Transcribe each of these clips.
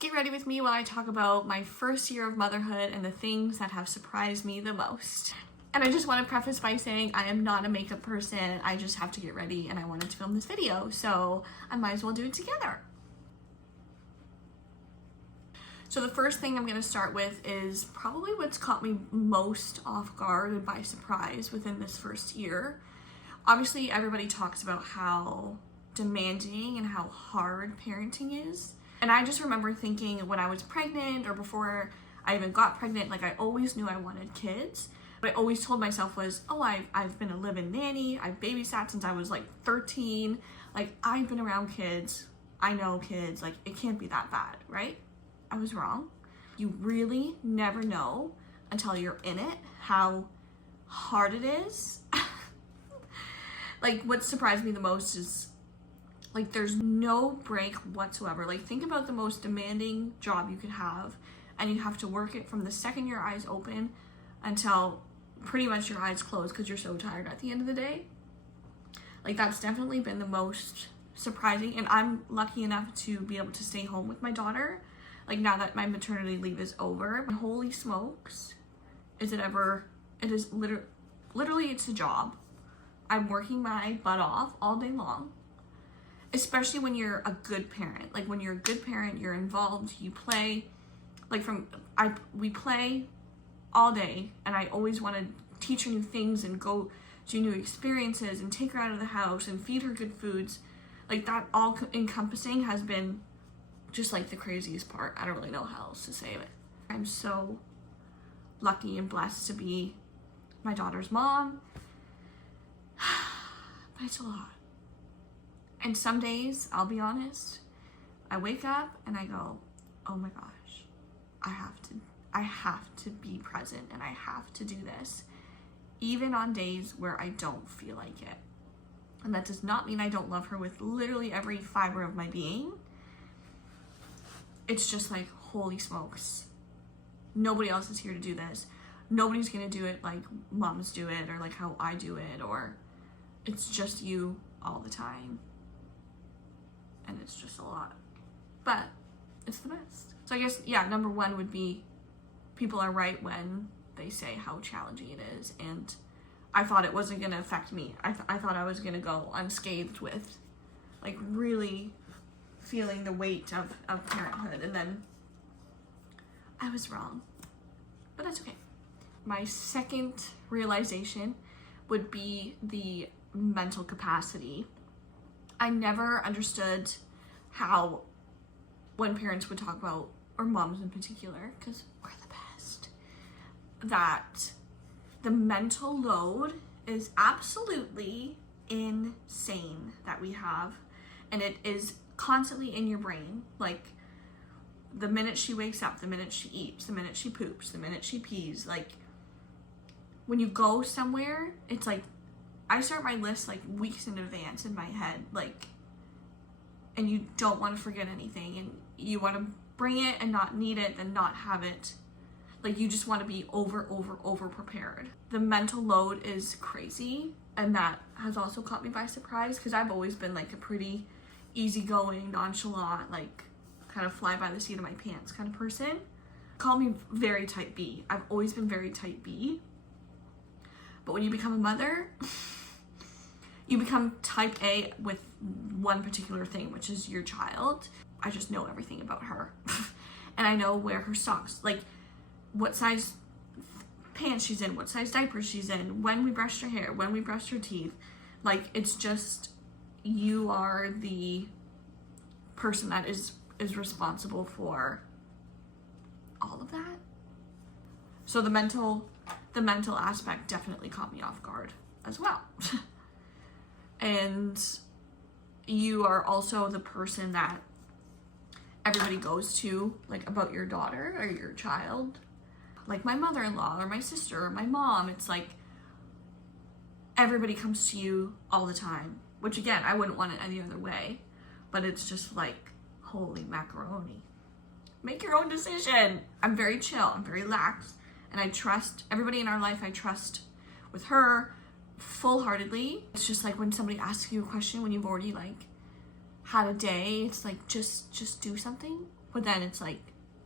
Get ready with me while I talk about my first year of motherhood and the things that have surprised me the most. And I just want to preface by saying I am not a makeup person. I just have to get ready and I wanted to film this video, so I might as well do it together. So the first thing I'm going to start with is probably what's caught me most off guard and by surprise within this first year. Obviously, everybody talks about how demanding and how hard parenting is. And I just remember thinking when I was pregnant or before I even got pregnant, like I always knew I wanted kids. What I always told myself was, oh, I've been a live-in nanny. I've babysat since I was like 13. Like I've been around kids. I know kids. Like it can't be that bad, right? I was wrong. You really never know until you're in it how hard it is. Like what surprised me the most is like there's no break whatsoever. Like think about the most demanding job you could have and you have to work it from the second your eyes open until pretty much your eyes close because you're so tired at the end of the day. Like that's definitely been the most surprising, and I'm lucky enough to be able to stay home with my daughter like now that my maternity leave is over. And holy smokes, it is literally it's a job. I'm working my butt off all day long. Especially when you're a good parent. Like when you're a good parent, you're involved, you play. Like we play all day, and I always want to teach her new things and go do new experiences and take her out of the house and feed her good foods. Like that all encompassing has been just like the craziest part. I don't really know how else to say it. I'm so lucky and blessed to be my daughter's mom. But it's a lot. And some days, I'll be honest, I wake up and I go, oh my gosh, I have to be present and I have to do this, even on days where I don't feel like it. And that does not mean I don't love her with literally every fiber of my being. It's just like, holy smokes, nobody else is here to do this. Nobody's gonna do it like moms do it or like how I do it, or it's just you all the time. And it's just a lot, but it's the best. So I guess, yeah, number one would be people are right when they say how challenging it is. And I thought it wasn't going to affect me. I thought I was going to go unscathed with like really feeling the weight of parenthood. And then I was wrong, but that's okay. My second realization would be the mental capacity. I never understood how when parents would talk about, or moms in particular, because we're the best, that the mental load is absolutely insane that we have, and it is constantly in your brain. Like the minute she wakes up, the minute she eats, the minute she poops, the minute she pees, like when you go somewhere, it's like I start my list like weeks in advance in my head, like, and you don't want to forget anything, and you want to bring it and not need it and not have it. Like you just want to be over prepared. The mental load is crazy, and that has also caught me by surprise because I've always been like a pretty easygoing, nonchalant, like kind of fly by the seat of my pants kind of person. Call me very type B. I've always been very type B. But when you become a mother, you become type A with one particular thing, which is your child. I just know everything about her. And I know where her socks, like what size pants she's in, what size diaper she's in, when we brushed her hair, when we brushed her teeth. Like it's just, you are the person that is responsible for all of that. So the mental aspect definitely caught me off guard as well. And you are also the person that everybody goes to like about your daughter or your child. Like my mother-in-law or my sister or my mom, it's like everybody comes to you all the time, which again, I wouldn't want it any other way, but it's just like, holy macaroni. Make your own decision. I'm very chill, I'm very lax, and I trust everybody in our life. I trust with her full-heartedly. It's just like when somebody asks you a question when you've already like had a day, it's like just do something. But then it's like,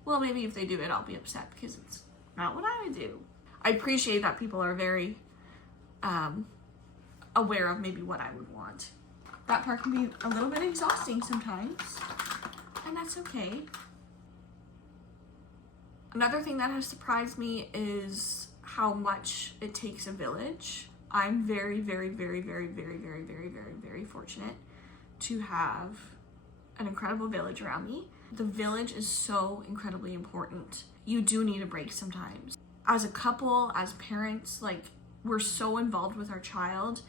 well, maybe if they do it, I'll be upset because it's not what I would do. I appreciate that people are very aware of maybe what I would want. That part can be a little bit exhausting sometimes, and that's okay. Another thing that has surprised me is how much it takes a village. I'm very, very, very, very, very, very, very, very, very fortunate to have an incredible village around me. The village is so incredibly important. You do need a break sometimes. As a couple, as parents, like, we're so involved with our child,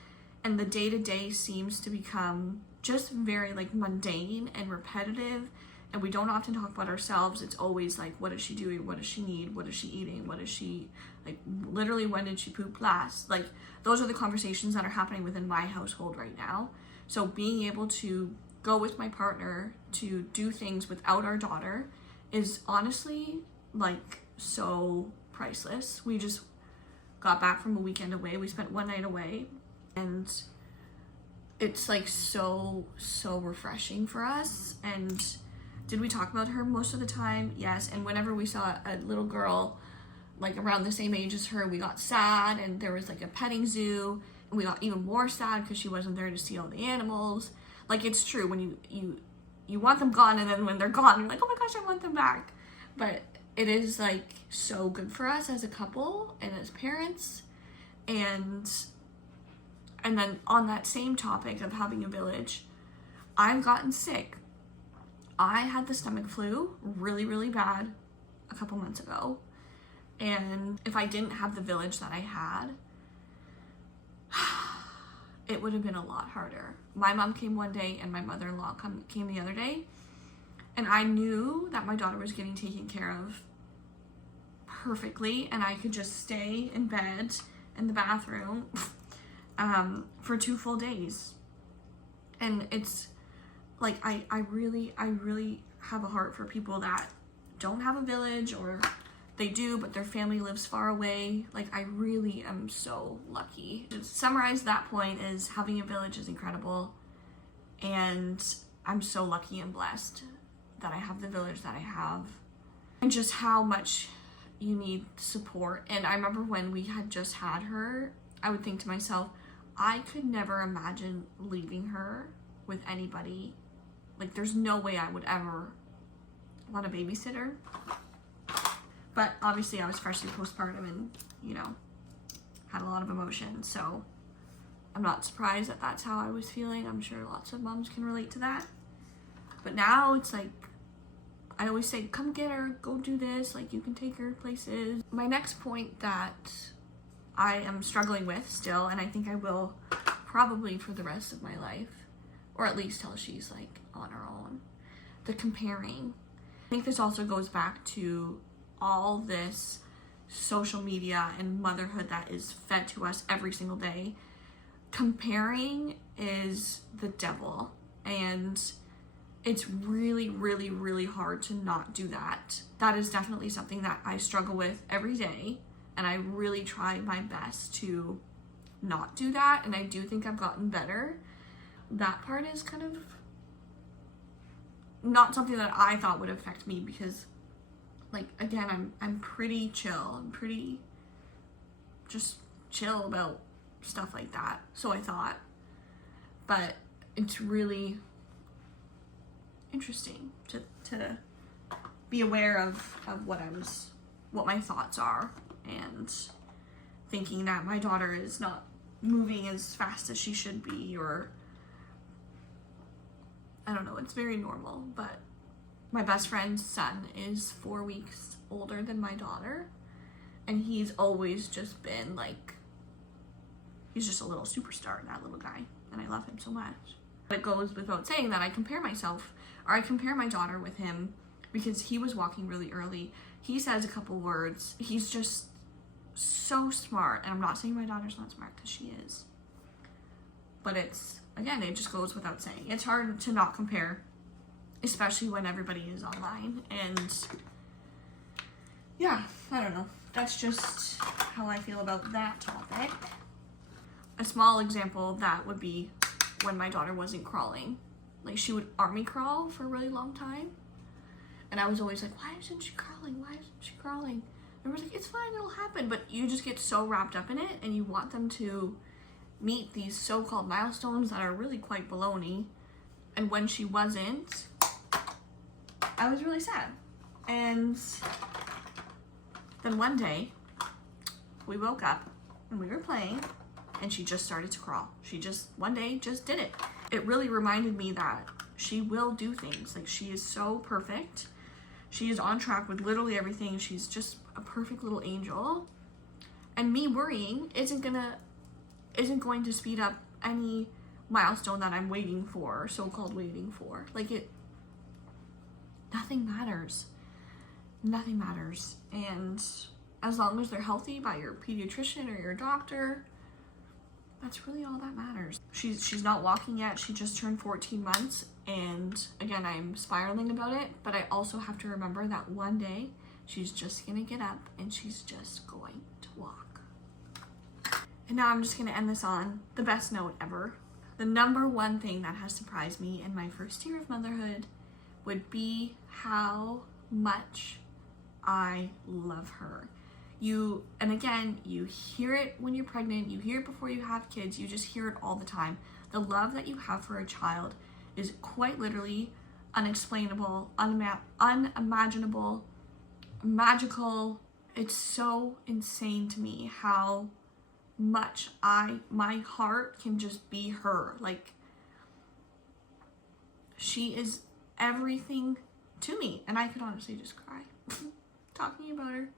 and the day-to-day seems to become just very like mundane and repetitive, and we don't often talk about ourselves. It's always like, what is she doing? What does she need? What is she eating? What is she, like, literally, when did she poop last? Like, those are the conversations that are happening within my household right now. So being able to go with my partner to do things without our daughter is honestly like so priceless. We just got back from a weekend away. We spent one night away, and it's like so refreshing for us. And did we talk about her most of the time? Yes. And whenever we saw a little girl like around the same age as her, we got sad, and there was like a petting zoo, and we got even more sad because she wasn't there to see all the animals. Like, it's true, when you want them gone, and then when they're gone, you're like, oh my gosh, I want them back. But it is like so good for us as a couple and as parents. And then on that same topic of having a village, I've gotten sick. I had the stomach flu really, really bad a couple months ago. And if I didn't have the village that I had, it would have been a lot harder. My mom came one day and my mother-in-law came the other day. And I knew that my daughter was getting taken care of perfectly, and I could just stay in bed in the bathroom for 2 full days. And it's like, I really have a heart for people that don't have a village, or they do, but their family lives far away. Like, I really am so lucky. To summarize that point is, having a village is incredible, and I'm so lucky and blessed that I have the village that I have, and just how much you need support. And I remember when we had just had her, I would think to myself, I could never imagine leaving her with anybody. Like, there's no way I would ever want a babysitter. But obviously I was freshly postpartum and, you know, had a lot of emotion. So I'm not surprised that that's how I was feeling. I'm sure lots of moms can relate to that. But now it's like, I always say, come get her, go do this, like, you can take her places. My next point that I am struggling with still, and I think I will probably for the rest of my life, or at least till she's like on her own, the comparing. I think this also goes back to all this social media and motherhood that is fed to us every single day. Comparing is the devil, and it's really, really, really hard to not do that. That is definitely something that I struggle with every day, and I really try my best to not do that, and I do think I've gotten better. That part is kind of not something that I thought would affect me, because, like, again, I'm pretty chill. I'm pretty just chill about stuff like that. So I thought. But it's really interesting to be aware of what my thoughts are, and thinking that my daughter is not moving as fast as she should be, or I don't know, it's very normal. But my best friend's son is 4 weeks older than my daughter, and he's always just been like, he's just a little superstar, that little guy, and I love him so much. But it goes without saying that I compare myself, or I compare my daughter with him, because he was walking really early. He says a couple words. He's just so smart, and I'm not saying my daughter's not smart, because she is. But it's, again, it just goes without saying. It's hard to not compare, especially when everybody is online. And yeah, I don't know. That's just how I feel about that topic. A small example of that would be when my daughter wasn't crawling. Like, she would army crawl for a really long time. And I was always like, why isn't she crawling? Why isn't she crawling? And I was like, it's fine, it'll happen. But you just get so wrapped up in it, and you want them to meet these so-called milestones that are really quite baloney. And when she wasn't, I was really sad. And then one day, we woke up and we were playing, and she just started to crawl. She just, one day, just did it. It really reminded me that she will do things. Like, she is so perfect. She is on track with literally everything. She's just a perfect little angel. And me worrying isn't going to speed up any milestone that I'm waiting for, so-called waiting for. Like, nothing matters. Nothing matters. And as long as they're healthy by your pediatrician or your doctor, that's really all that matters. She's not walking yet. She just turned 14 months. And again, I'm spiraling about it, but I also have to remember that one day she's just gonna get up and she's just going to walk. And now I'm just gonna end this on the best note ever. The number one thing that has surprised me in my first year of motherhood would be how much I love her. And again, you hear it when you're pregnant, you hear it before you have kids, you just hear it all the time. The love that you have for a child is quite literally unexplainable, unimaginable, magical. It's so insane to me how much my heart can just be her. Like, she is everything to me, and I could honestly just cry talking about her.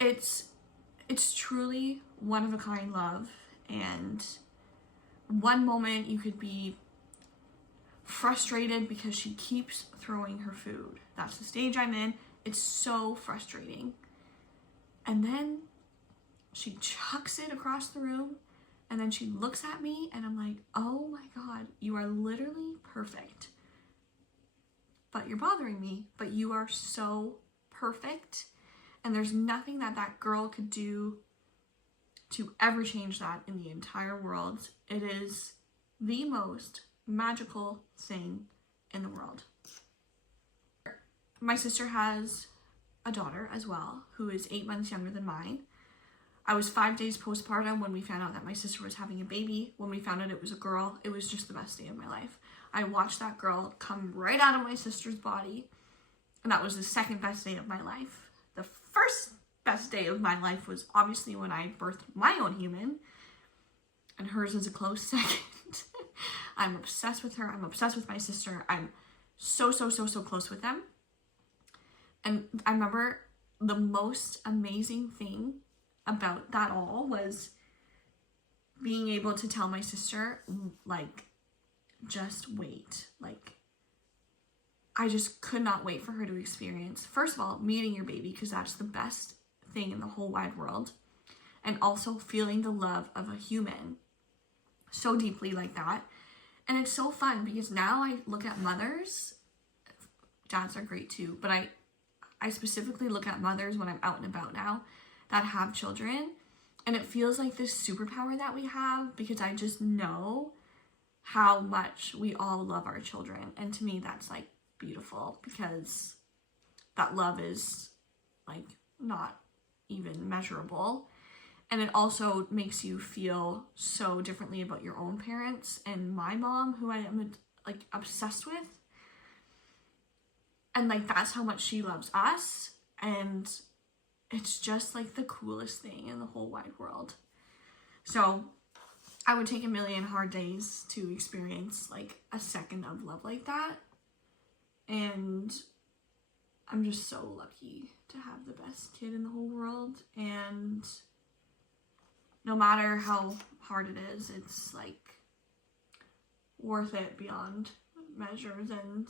It's truly one of a kind love, and one moment you could be frustrated because she keeps throwing her food. That's the stage I'm in. It's so frustrating. And then she chucks it across the room, and then she looks at me, and I'm like, oh my God, you are literally perfect. But you're bothering me, but you are so perfect. And there's nothing that that girl could do to ever change that in the entire world. It is the most magical thing in the world. My sister has a daughter as well, who is 8 months younger than mine. I was 5 days postpartum when we found out that my sister was having a baby. When we found out it was a girl, it was just the best day of my life. I watched that girl come right out of my sister's body, and that was the second best day of my life. The first best day of my life was obviously when I birthed my own human, and hers is a close second. I'm obsessed with her. I'm obsessed with my sister. I'm so close with them. And I remember the most amazing thing about that all was being able to tell my sister, like, just wait. Like, I just could not wait for her to experience, first of all, meeting your baby, because that's the best thing in the whole wide world, and also feeling the love of a human so deeply like that. And it's so fun because now I look at mothers, dads are great too, but I specifically look at mothers when I'm out and about now that have children, and it feels like this superpower that we have, because I just know how much we all love our children. And to me, that's like beautiful, because that love is like not even measurable. And it also makes you feel so differently about your own parents. And my mom, who I am like obsessed with, and like that's how much she loves us, and it's just like the coolest thing in the whole wide world. So I would take a million hard days to experience like a second of love like that. And I'm just so lucky to have the best kid in the whole world. And no matter how hard it is, it's like worth it beyond measures. And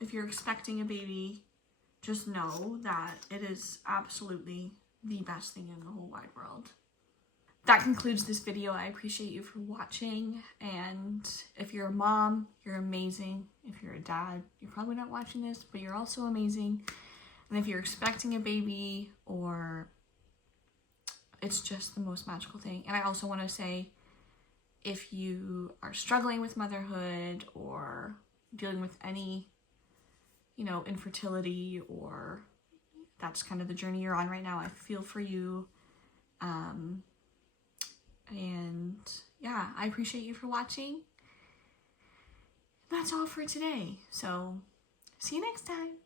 if you're expecting a baby, just know that it is absolutely the best thing in the whole wide world. That concludes this video. I appreciate you for watching, and if you're a mom, you're amazing. If you're a dad, you're probably not watching this, but you're also amazing. And if you're expecting a baby, or it's just the most magical thing. And I also want to say, if you are struggling with motherhood, or dealing with any, you know, infertility, or that's kind of the journey you're on right now, I feel for you. And yeah, I appreciate you for watching. That's all for today. So see you next time.